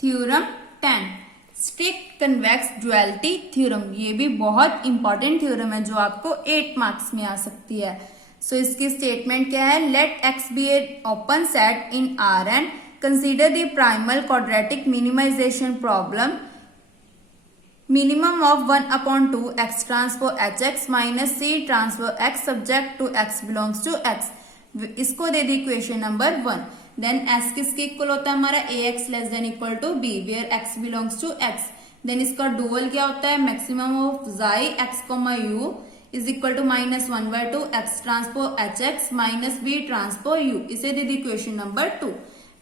Theorem 10 strict convex duality theorem. ये भी बहुत इंपॉर्टेंट थ्योरम है जो आपको 8 मार्क्स में आ सकती है। सो इसकी स्टेटमेंट क्या है, let X be a open set in R and consider the primal quadratic minimization problem minimum of 1/2 x transpose hx minus c transpose x subject to x belongs to x। इसको दे दी equation number 1। Then s किसके equal होता है हमारा ax less than equal to b where x belongs to x। Then इसका dual क्या होता है, maximum of xi x u is equal to -1/2 x transpose hx minus b transpose u। इसे दे दी इक्वेशन नंबर 2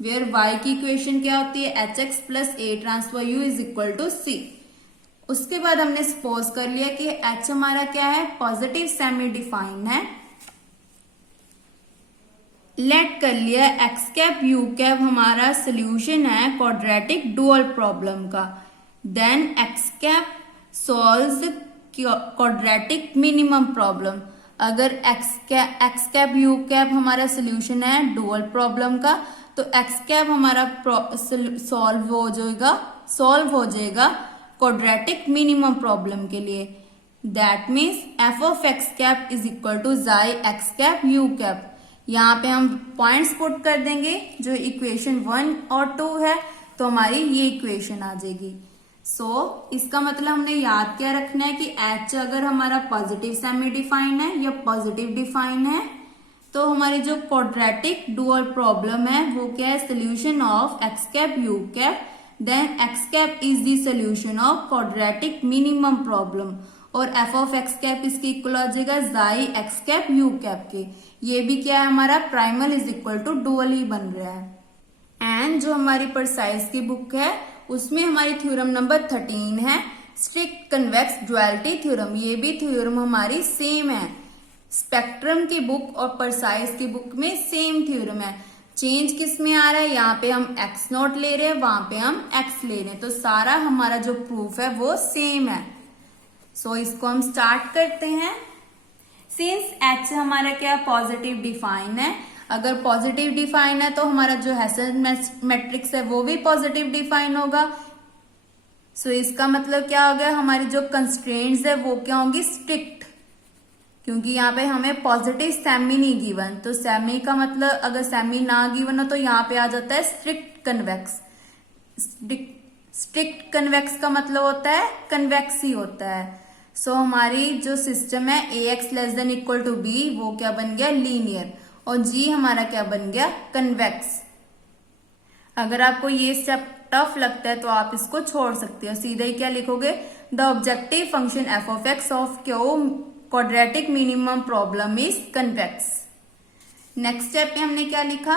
वेयर y की equation क्या होती है hx plus a transpose u is equal to c। उसके बाद हमने सपोज कर लिया कि h हमारा क्या है, पॉजिटिव सेमी डिफाइंड है। लेट कर लिया x कैप u कैप हमारा सोल्यूशन है क्वाड्रेटिक डुअल प्रॉब्लम का। Then x cap solves quadratic minimum problem. अगर x कैप u कैप हमारा सोल्यूशन है डुअल प्रॉब्लम का तो x कैप हमारा सॉल्व हो जाएगा क्वाड्रेटिक मिनिमम प्रॉब्लम के लिए। That means F of X cap is equal to जाई एक्स कैप यू कैप। यहाँ पे हम पॉइंट्स पुट कर देंगे जो इक्वेशन 1 और 2 है तो हमारी ये इक्वेशन आ जाएगी। सो इसका मतलब हमने याद क्या रखना है कि एच अगर हमारा पॉजिटिव सेमी डिफाइन है या पॉजिटिव डिफाइन है तो हमारी जो क्वाड्रेटिक डुअल प्रॉब्लम है वो क्या है, solution of X cap you cap then x cap is the solution of quadratic minimum problem और f of x cap इसकी इक्वल हो जाएगा xi x cap u cap के। ये भी क्या है हमारा primal is equal to dual ही बन रहा है। एंड जो हमारी परसाइज की बुक है उसमें हमारी थ्योरम नंबर 13 है स्ट्रिक्ट कन्वेक्स ड्युअलिटी थ्योरम। ये भी थ्योरम हमारी सेम है, स्पेक्ट्रम की बुक और परसाइज की बुक में सेम थ्योरम है। चेंज किस में आ रहा है, यहाँ पे हम x नॉट ले रहे हैं, वहां पे हम x ले रहे हैं, तो सारा हमारा जो प्रूफ है वो सेम है। सो इसको हम स्टार्ट करते हैं। सिंस h हमारा क्या पॉजिटिव डिफाइन है, अगर पॉजिटिव डिफाइन है तो हमारा जो हेसन मैट्रिक्स है वो भी पॉजिटिव डिफाइन होगा। सो इसका मतलब क्या हो गया, हमारी जो कंस्ट्रेंट्स है वो क्या होंगी, स्ट्रिक्ट, क्योंकि यहाँ पे हमें पॉजिटिव सेमी नहीं गिवन। तो सेमी का मतलब अगर सेमी ना गिवन हो तो यहाँ पे आ जाता है स्ट्रिक्ट कन्वेक्स। स्ट्रिक्ट कन्वेक्स का मतलब होता है कन्वेक्स ही होता है। सो हमारी जो सिस्टम है ax less than equal to b वो क्या बन गया, लीनियर, और g हमारा क्या बन गया, कन्वेक्स। अगर आपको ये स्टेप टफ लगता है तो आप इसको छोड़ सकते हो, सीधा ही क्या लिखोगे, the objective function f of x of Q quadratic minimum problem is convex. Next step पे हमने क्या लिखा,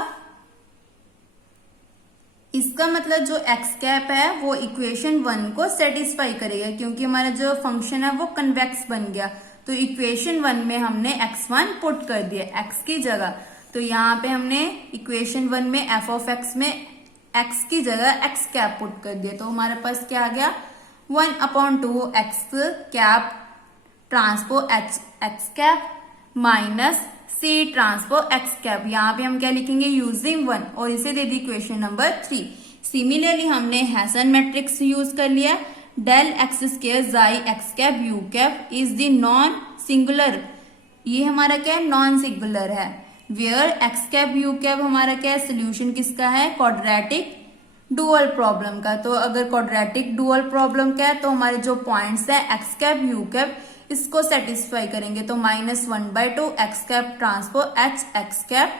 इसका मतलब जो x कैप है वो इक्वेशन 1 को सेटिस्फाई करेगा क्योंकि हमारा जो फंक्शन है वो कन्वेक्स बन गया। तो इक्वेशन 1 में हमने x1 पुट कर दिया x की जगह, तो यहाँ पे हमने इक्वेशन 1 में f ऑफ x में x की जगह x कैप पुट कर दिया। तो हमारे पास क्या आ गया, 1/2 x cap transpose x cap minus c transpose x cap. यहाँ पे हम क्या लिखेंगे, यूजिंग 1, और इसे दे दी इक्वेशन नंबर 3। सिमिलरली हमने हेसन मैट्रिक्स यूज कर लिया, del x square xi x cap you cap is the non singular. ये हमारा क्या है, नॉन सिंगुलर है। Where x cap you cap हमारा क्या है, सोल्यूशन किसका है, क्वाड्रेटिक डुअल प्रॉब्लम का। तो अगर क्वाड्रेटिक डुअल प्रॉब्लम का है तो हमारे जो पॉइंट्स है एक्स कैप यू कैप इसको सेटिस्फाई करेंगे। तो -1/2 x cap transpose h x cap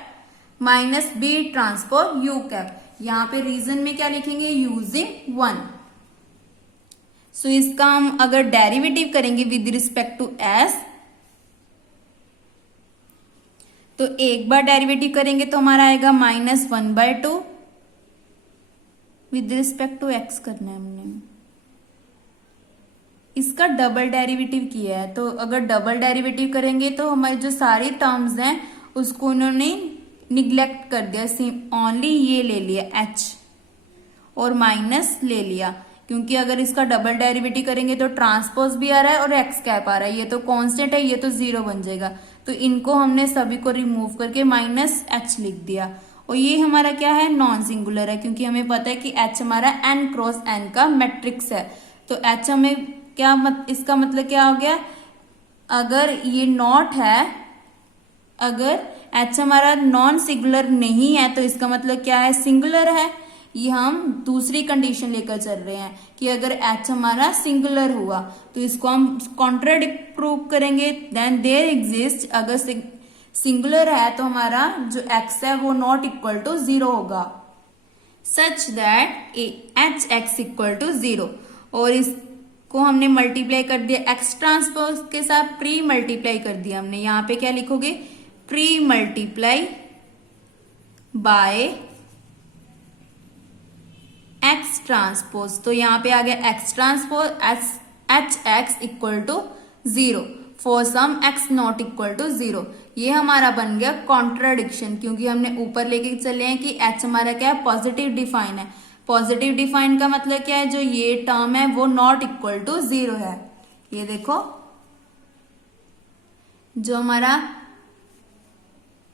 minus b transpose u cap. यहाँ पे रीजन में क्या लिखेंगे, यूजिंग 1। सो इसका हम अगर डेरिवेटिव करेंगे विद रिस्पेक्ट टू s तो एक बार डेरिवेटिव करेंगे तो हमारा आएगा -1/2 विद रिस्पेक्ट टू x करना है हमने, इसका डबल डेरिवेटिव किया है। तो अगर डबल डेरिवेटिव करेंगे तो हमारी जो सारी टर्म्स हैं उसको उन्होंने निग्लेक्ट कर दिया, ओनली ये ले लिया h और माइनस ले लिया, क्योंकि अगर इसका डबल डेरिवेटिव करेंगे तो ट्रांसपोज भी आ रहा है और x कैप आ रहा है, ये तो कांस्टेंट है, ये तो 0 बन जाएगा। तो इनको हमने सभी को रिमूव करके -h लिख दिया और ये हमारा क्या है, नॉन सिंगुलर है, क्योंकि हमें पता है कि H हमारा n क्रॉस n का मैट्रिक्स है। तो H हमें क्या इसका मतलब क्या हो गया, अगर ये नॉट है, अगर H हमारा नॉन सिंगुलर नहीं है तो इसका मतलब क्या है, सिंगुलर है। ये हम दूसरी कंडीशन लेकर चल रहे हैं कि अगर H हमारा सिंगुलर हुआ तो इसको हम कॉन्ट्राडिक्ट प्रूव करेंगे। देन देयर एग्जिस्ट, अगर सिंगुलर है तो हमारा जो x है वो नॉट इक्वल टू 0 होगा, such that H X equal to 0। और इसको हमने मल्टीप्लाई कर दिया x ट्रांसपोज के साथ, प्री मल्टीप्लाई कर दिया हमने। यहाँ पे क्या लिखोगे, pre multiply by x transpose. तो यहाँ पे आ गया x transpose H X equal to 0 for some x not equal to 0। ये हमारा बन गया कॉन्ट्राडिक्शन, क्योंकि हमने ऊपर लेके चले हैं कि h हमारा क्या है, पॉजिटिव डिफाइन है। पॉजिटिव डिफाइन का मतलब क्या है, जो ये टर्म है वो नॉट इक्वल टू 0 है। ये देखो, जो हमारा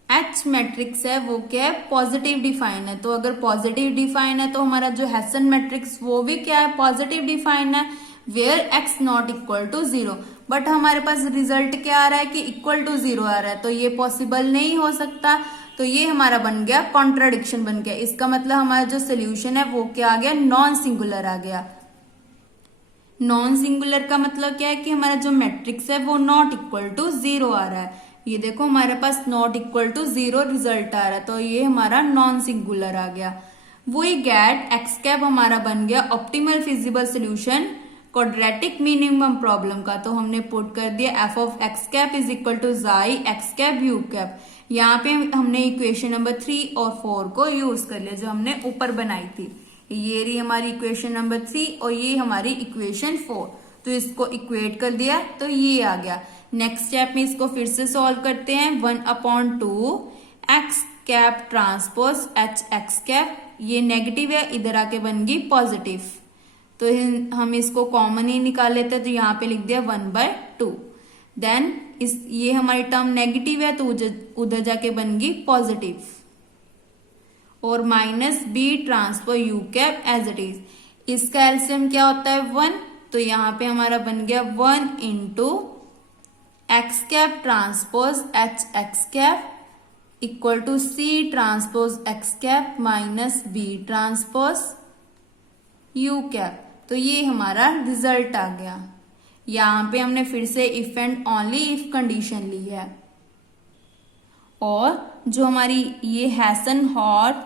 H मैट्रिक्स है वो क्या है, पॉजिटिव डिफाइन है। तो अगर पॉजिटिव डिफाइन है तो हमारा जो हेसन मैट्रिक्स वो भी क्या है, पॉजिटिव डिफाइन है, where x not equal to 0। But हमारे पास रिजल्ट क्या आ रहा है कि इक्वल टू 0 आ रहा है, तो ये पॉसिबल नहीं हो सकता। तो ये हमारा बन गया कॉन्ट्राडिक्शन बन गया। इसका मतलब हमारा जो सोल्यूशन है वो क्या आ गया, नॉन सिंगुलर आ गया। नॉन सिंगुलर का मतलब क्या है कि हमारा जो मैट्रिक्स है वो नॉट इक्वल टू 0 आ रहा है। ये देखो हमारे पास नॉट इक्वल टू 0 रिजल्ट आ रहा है, तो ये हमारा नॉन सिंगुलर आ गया। वी गेट एक्स कैप हमारा बन गया optimal feasible solution quadratic minimum problem का। तो हमने पुट कर दिया f of X cap is equal to xi X cap you cap. यहाँ पे हमने इक्वेशन नंबर 3 और 4 को यूज कर लिया जो हमने ऊपर बनाई थी। ये रही हमारी इक्वेशन नंबर 3 और ये हमारी इक्वेशन 4। तो इसको इक्वेट कर दिया तो ये आ गया। नेक्स्ट स्टेप में इसको फिर से सॉल्व करते हैं। 1/2 x cap transpose H X cap, ये नेगेटिव है, इधर आके बन गई पॉजिटिव। तो हम इसको कॉमन ही निकाल लेते हैं, तो यहाँ पे लिख दिया 1/2। देन ये हमारी टर्म नेगेटिव है तो उधर जाके बन गई पॉजिटिव, और minus B transpose U cap as it is. इसका एलसीएम क्या होता है 1, तो यहाँ पे हमारा बन गया 1 into X cap transpose H X cap equal to C transpose X cap minus B transpose U cap. तो ये हमारा रिजल्ट आ गया। यहाँ पे हमने फिर से if and only if condition ली है। और जो हमारी ये Hessian hot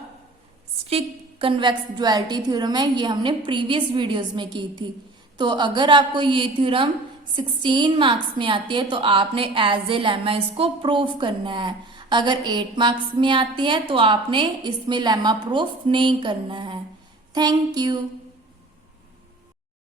strict convex duality theorem है, ये हमने प्रीवियस वीडियोस में की थी। तो अगर आपको ये थ्योरम 16 मार्क्स में आती है तो आपने एज ए लेमा इसको प्रूफ करना है। अगर 8 मार्क्स में आती है तो आपने इसमें लेमा प्रूफ नहीं करना है। Thank you.